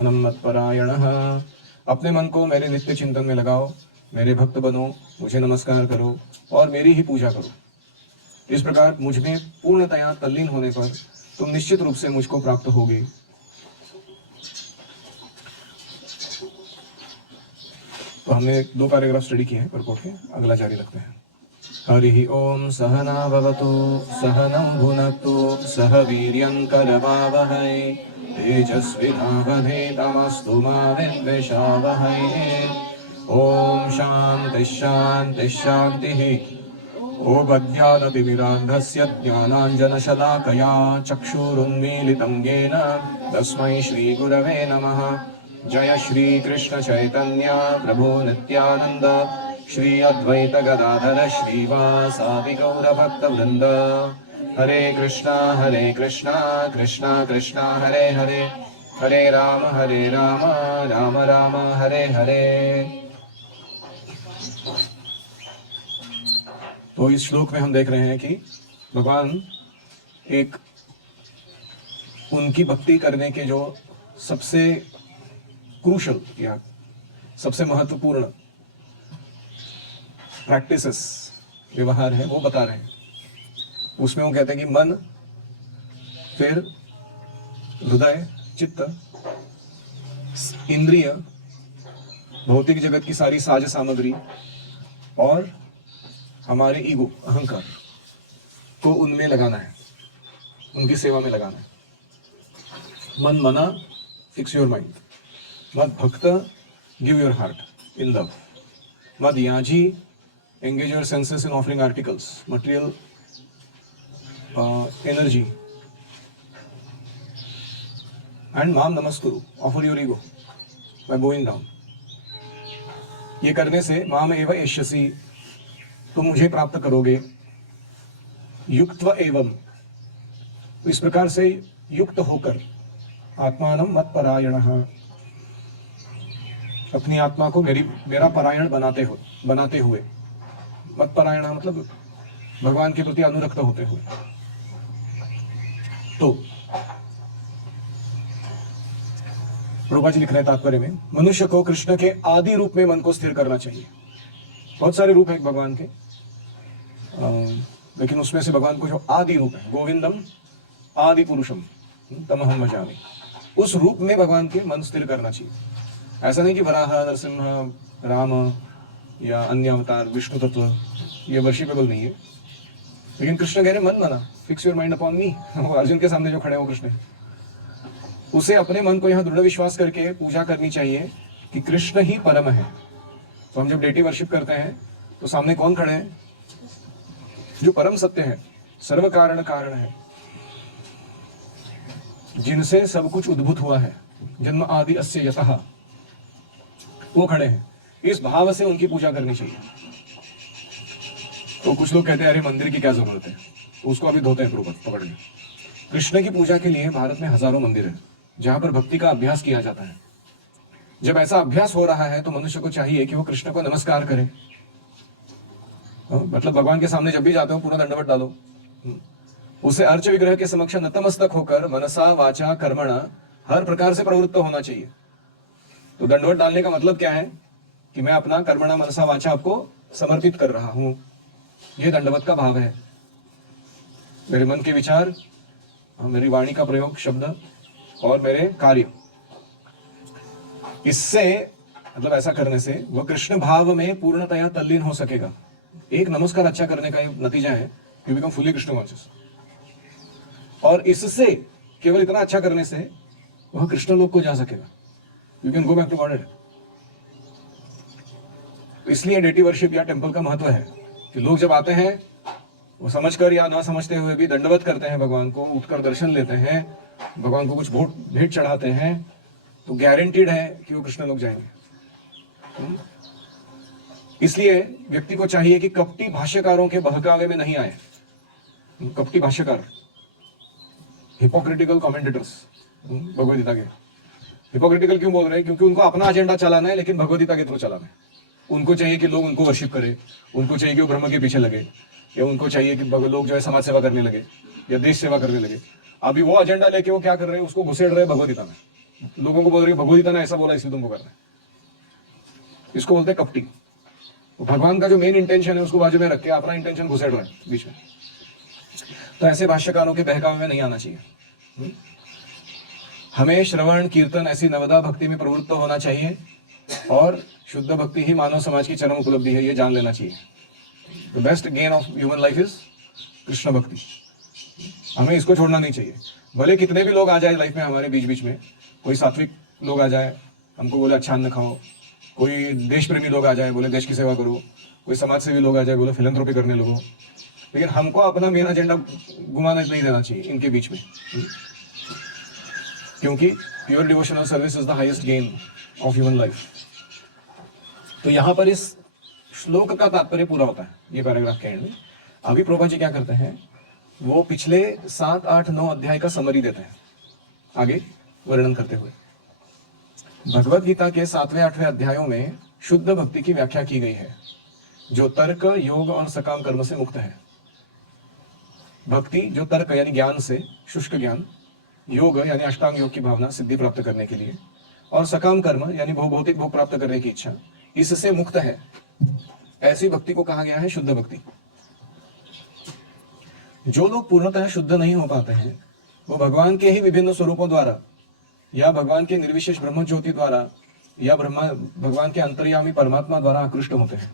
मत्परायणः। अपने मन को मेरे नित्य चिंतन में लगाओ, मेरे भक्त बनो, मुझे नमस्कार करो और मेरी ही पूजा करो। इस प्रकार मुझ में पूर्णतया तल्लीन होने पर तुम निश्चित रूप से मुझको प्राप्त होगी। तो हमने 2 पैराग्राफ स्टडी किए हैं परकोट के, अगला जारी रखते हैं। हरि ओम सहना भवतु सहनम भुनक्तु सह वीर्यं करवावहै तेजस्विनावधीतमस्तु मा विद्विषावहै। ओम शांति शांति शांतिः। ओमज्ञानतिमिरान्धस्य ज्ञानाञ्जनशलाकया चक्षुरुन्मीलितं येन तस्मै श्रीगुरवे नमः। जय श्री कृष्ण चैतन्य प्रभु नित्यानंद श्री अद्वैत गदाधर श्रीवासादि गौर भक्तवृंद। हरे कृष्णा कृष्णा कृष्णा हरे हरे, हरे राम राम राम हरे हरे। तो इस श्लोक में हम देख रहे हैं कि भगवान एक उनकी भक्ति करने के जो सबसे क्रूशल या सबसे महत्वपूर्ण प्रैक्टिसेस व्यवहार है वो बता रहे हैं। उसमें वो कहते हैं कि मन, फिर हृदय, चित्त, इंद्रिय, भौतिक जगत की सारी साज सामग्री और हमारे ईगो, अहंकार को उनमें लगाना है, उनकी सेवा में लगाना है। मन मना, फिक्स योर माइंड। मद भक्त, give your heart in love. मद याजी, engage your senses in offering articles, material energy. And माम नमस्कुरु, offer your ego by bowing down. ये करने से माम एव एष्यसि, तुम मुझे प्राप्त करोगे। युक्त्व एवं, इस प्रकार से युक्त होकर, आत्मानं मत्परायणः, अपनी आत्मा को मेरा परायण बनाते हुए। मत्परायण मतलब भगवान के प्रति अनुरक्त होते हुए। तो प्रभुपाद जी लिख रहे हैं तात्पर्य में, मनुष्य को कृष्ण के आदि रूप में मन को स्थिर करना चाहिए। बहुत सारे रूप हैं भगवान के, लेकिन उसमें से भगवान को जो आदि रूप है, गोविंदम आदि पुरुषम तमहम भजामि, उस रूप में भगवान के मन स्थिर करना चाहिए। ऐसा नहीं कि वराह, नरसिंह, राम या अन्य अवतार, विष्णु तत्व, ये वर्शिपेबल नहीं है। लेकिन कृष्ण कह रहे मन मना, फिक्स योर माइंड अपॉन मी। अर्जुन के सामने जो खड़े हो कृष्ण, उसे अपने मन को यहाँ दृढ़ विश्वास करके पूजा करनी चाहिए कि कृष्ण ही परम है। तो हम जब डेटी वर्शिप करते हैं तो सामने कौन खड़े हैं? जो परम सत्य है, सर्व कारण कारण है, जिनसे सब कुछ उद्भूत हुआ है, जन्म आदि अस्य यतः, वो खड़े हैं। इस भाव से उनकी पूजा करनी चाहिए। तो कुछ लोग कहते हैं अरे मंदिर की क्या जरूरत है, उसको अभी धोते हैं पकड़ के। कृष्ण की पूजा के लिए भारत में हजारों मंदिर है जहां पर भक्ति का अभ्यास किया जाता है। जब ऐसा अभ्यास हो रहा है तो मनुष्य को चाहिए कि वो कृष्ण को नमस्कार करे। मतलब भगवान के सामने जब भी जाते हो पूरा दंडवत डालो, उसे अर्च विग्रह के समक्ष नतमस्तक होकर मनसा वाचा कर्मणा हर प्रकार से प्रवृत्त होना चाहिए। तो दंडवत डालने का मतलब क्या है कि मैं अपना कर्मणा मनसा वाचा आपको समर्पित कर रहा हूं। यह दंडवत का भाव है। मेरे मन के विचार, मेरी वाणी का प्रयोग, शब्द और मेरे कार्य, इससे मतलब ऐसा करने से वह कृष्ण भाव में पूर्णतया तल्लीन हो सकेगा। एक नमस्कार अच्छा करने का नतीजा है you become fully Krishna conscious. और इससे केवल इतना अच्छा करने से वह कृष्ण लोक को जा सकेगा। You can go back to God. इसलिए डेटी वर्शिप या टेंपल का महत्व है कि लोग जब आते हैं वो समझकर या ना समझते हुए भी दंडवत करते हैं भगवान को, उठकर दर्शन लेते हैं, भगवान को कुछ भेंट चढ़ाते हैं, तो गारंटीड है कि वो कृष्ण लोग जाएंगे। इसलिए व्यक्ति को चाहिए कि कपटी भाष्यकारों के बहकावे में नहीं आए। कपटी भाष्यकार, हिपोक्रिटिकल कमेंटेटर्स भगवद गीता के। हिपोक्रिटिकल क्यों बोल रहे हैं? क्योंकि उनको अपना एजेंडा चलाना है, लेकिन भगवद गीता के थ्रू चलाना है। उनको चाहिए कि लोग उनको वर्शिप करें, उनको चाहिए कि वो ब्रह्म के पीछे लगे, या उनको चाहिए कि लोग जो है समाज सेवा करने लगे या देश सेवा करने लगे। अभी वो एजेंडा लेके वो क्या कर रहे हैं, उसको घुसेड़ रहे हैं भगवद गीता में। लोगों को बोल रही है भगवदगीता ने ऐसा बोला इसलिए तुमको करना है। इसको बोलते हैं कपटी। तो भगवान का जो मेन इंटेंशन है उसको बाजू में रख के अपना इंटेंशन घुसेड़ रहे हैं बीच में। तो ऐसे भाष्यकारों के बहकावे में नहीं आना चाहिए। हमें श्रवण कीर्तन ऐसी नवदा भक्ति में प्रवृत्त होना चाहिए और शुद्ध भक्ति ही मानव समाज की चरम उपलब्धि है, ये जान लेना चाहिए। The best gain of human life is Krishna भक्ति। हमें इसको छोड़ना नहीं चाहिए। भले कितने भी लोग आ जाए लाइफ में हमारे बीच बीच में, कोई सात्विक लोग आ जाए हमको बोले अच्छा अन्न खाओ, कोई देश प्रेमी लोग आ जाए बोले देश की सेवा करो, कोई समाज सेवी लोग आ जाए बोले फिलैंथ्रोपी करने लगो, लेकिन हमको अपना मेन एजेंडा घुमाना नहीं देना चाहिए इनके बीच में, क्योंकि pure devotional service is the highest gain of human life. तो यहाँ पर इस श्लोक का तात्पर्य पूरा होता है, ये पैराग्राफ के एंड में। अभी प्रभुपाद जी क्या करते हैं, वो पिछले 7, 8, 9 अध्याय का समरी देते हैं आगे वर्णन करते हुए। भगवत गीता के 7वें 8वें अध्यायों में शुद्ध भक्ति की व्याख्या की गई है, जो तर्क, योग और सकाम कर्म से मुक्त है। भक्ति जो तर्क यानी ज्ञान से, शुष्क ज्ञान, योग यानी अष्टांग योग की भावना सिद्धि प्राप्त करने के लिए, और सकाम कर्म यानी भौतिक भोग प्राप्त करने की इच्छा, इससे मुक्त है। ऐसी भक्ति को कहा गया है शुद्ध भक्ति। जो लोग पूर्णतः शुद्ध नहीं हो पाते हैं वो भगवान के ही विभिन्न स्वरूपों द्वारा या भगवान के निर्विशेष ब्रह्म ज्योति द्वारा या भगवान के अंतर्यामी परमात्मा द्वारा आकृष्ट होते हैं।